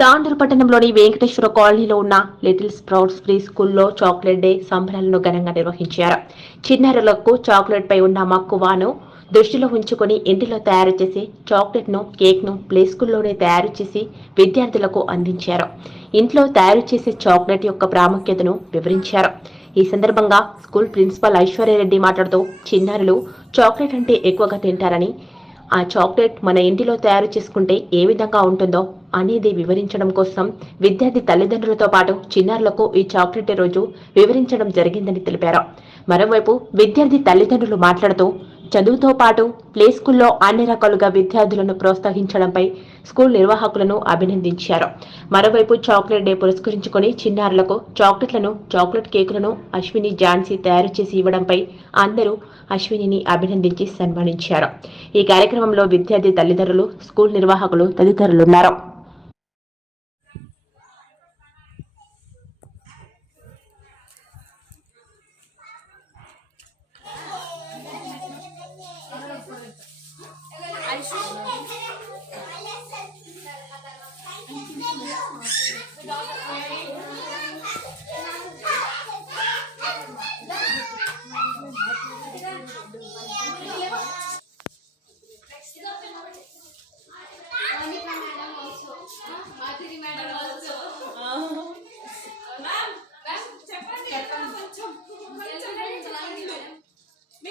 తాండూరు పట్టణంలోని వెంకటేశ్వర కాలనీలో ఉన్న లిటిల్ స్ప్రౌట్స్ ప్రీ స్కూల్లో చాక్లెట్ డే సంబరాలను ఘనంగా నిర్వహించారు. చిన్నారులకు చాక్లెట్ పై ఉన్న మక్కువను దృష్టిలో ఉంచుకొని ఇంటిలో తయారు చేసి చాక్లెట్ ను కేక్ ను ప్లే స్కూల్లోనే తయారు చేసి విద్యార్థులకు అందించారు. ఇంట్లో తయారు చేసే చాక్లెట్ యొక్క ప్రాముఖ్యతను వివరించారు. ఈ సందర్భంగా స్కూల్ ప్రిన్సిపల్ ఐశ్వర్యారెడ్డి మాట్లాడుతూ చిన్నారులు చాక్లెట్ అంటే ఎక్కువగా తింటారని, ఆ చాక్లెట్ మన ఇంటిలో తయారు చేసుకుంటే ఏ విధంగా ఉంటుందో అనేది వివరించడం కోసం విద్యార్థి తల్లిదండ్రులతో పాటు చిన్నారులకు ఈ చాక్లెట్ రోజు వివరించడం జరిగిందని తెలిపారు. మరోవైపు విద్యార్థి తల్లిదండ్రులు మాట్లాడుతూ చదువుతో పాటు ప్లే స్కూల్లో అన్ని రకాలుగా విద్యార్థులను ప్రోత్సహించడంపై స్కూల్ నిర్వాహకులను అభినందించారు. మరోవైపు చాక్లెట్ డే పురస్కరించుకొని చిన్నారులకు చాక్లెట్లను, చాక్లెట్ కేకులను అశ్విని ఝాన్సీ తయారు చేసి ఇవ్వడంపై అందరూ అశ్వినిని అభినందించి సన్మానించారు. ఈ కార్యక్రమంలో విద్యార్థి తల్లిదండ్రులు, స్కూల్ నిర్వాహకులు తదితరులున్నారు.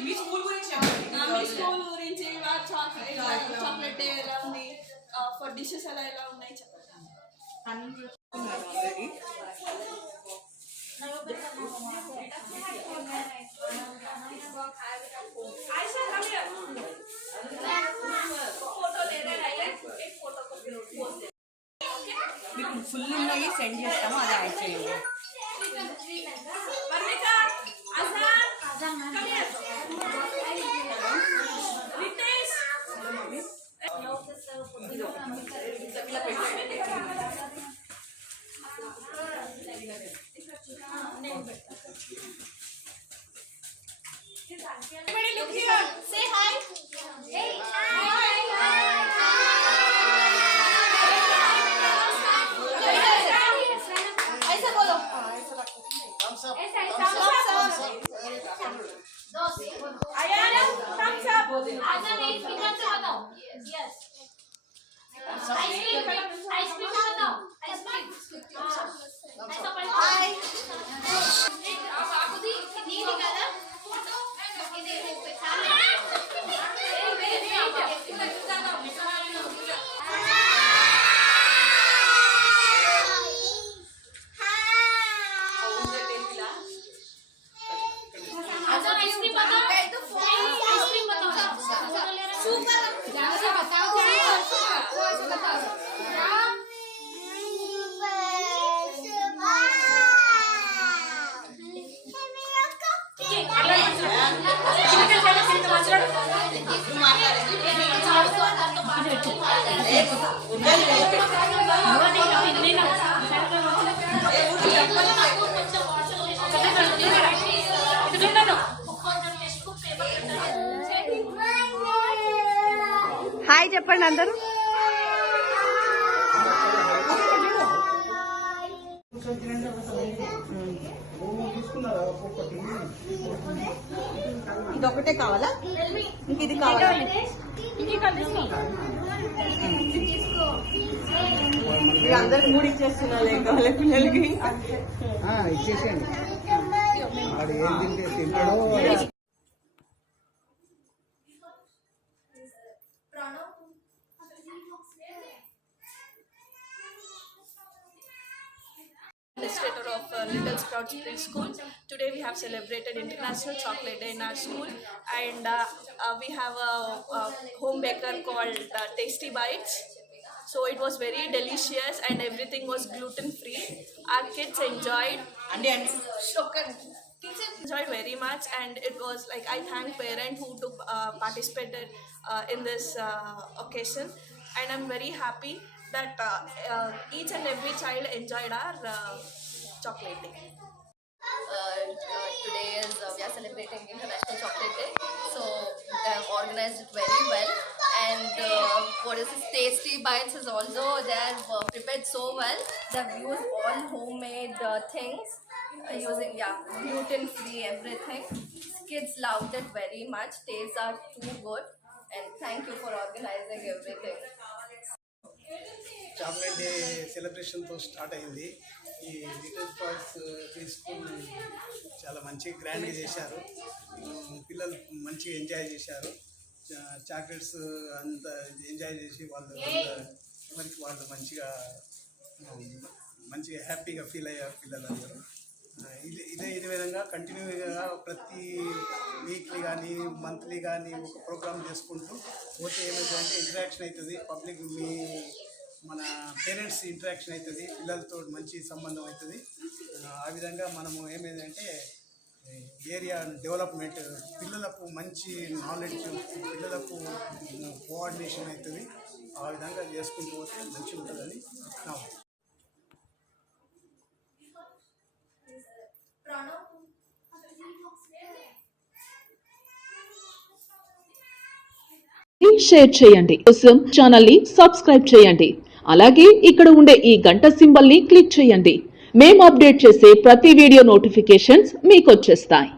మీ స్కూల్ గురించి చెప్పండి. మీ స్కూల్ గురించి చాక్లెట్ డే ఎలా ఉంది, ఫర్ డిషెస్ ఎలా ఉన్నాయి చెప్పండి. మీకు ఫుల్ ఉన్నవి సెండ్ చేస్తాము, అది యాడ్ చేయండి. Everybody look here. Say hi. Hey, hi. ऐसा बोलो. Thumbs up. Thumbs up. Ayana, thumbs up. आजा नहीं स्पीकर से बताओ. Yes. आइसक्रीम बताओ. आइसक्रीम. ऐसा पढ़ो. Hi. अब आपको दी नहीं निकाला. హాయ్ చెప్పండి అందరూ. ఇది ఒకటే కావాలా, ఇంక ఇది కావాలా? మీరు అందరికి 3 ఇచ్చేస్తున్నారు కావాలి పిల్లలకి. ఇచ్చేసేయండి. వాడు ఏం తింటాడో. Administrator of Little Sprouts Preschool. Today we have celebrated International Chocolate Day in our school, and we have a home baker called Tasty Bites. So it was very delicious and everything was gluten free. Our kids enjoyed. Kids enjoyed very much, and it was like I thank parents who took participated in this occasion, and I'm very happy that each and every child enjoyed our chocolate day. Today is we are celebrating International Chocolate Day, so they have organized it very well, and what is this, Tasty Bites is also there, prepared so well. They've used all homemade things, using gluten free everything. Kids loved it very much. Tastes are too good, and thank you for organizing everything. Chocolate day సెలబ్రేషన్తో start అయింది. ఈ little sprouts pre school చాలా మంచిగా గ్రాండ్గా చేశారు. పిల్లలు మంచిగా enjoy చేశారు. చాక్లెట్స్ అంతా ఎంజాయ్ చేసి వాళ్ళు మంచిగా హ్యాపీగా ఫీల్ అయ్యారు పిల్లలందరూ. ఇదే విధంగా కంటిన్యూగా ప్రతి వీక్లీ కానీ మంత్లీ కానీ ఒక ప్రోగ్రామ్ చేసుకుంటూ పోతే ఏమవుతుందంటే ఇంటరాక్షన్ అవుతుంది, పబ్లిక్ మన పేరెంట్స్ ఇంటరాక్షన్ అవుతుంది, పిల్లలతో మంచి సంబంధం అవుతుంది. ఆ విధంగా మనము ఏమైందంటే ఏరియా డెవలప్మెంట్, పిల్లలకు మంచి నాలెడ్జ్, పిల్లలకు కోఆర్డినేషన్ అవుతుంది. ఆ విధంగా చేసుకుంటూ పోతే మంచిగా ఉంటుందని నా షేర్ చేయండి. కోసం ఛానల్ ని సబ్స్క్రైబ్ చేయండి. అలాగే ఇక్కడ ఉండే ఈ గంట సింబల్ ని క్లిక్ చేయండి. మేము అప్డేట్ చేసే ప్రతి వీడియో నోటిఫికేషన్స్ మీకు వచ్చేస్తాయి.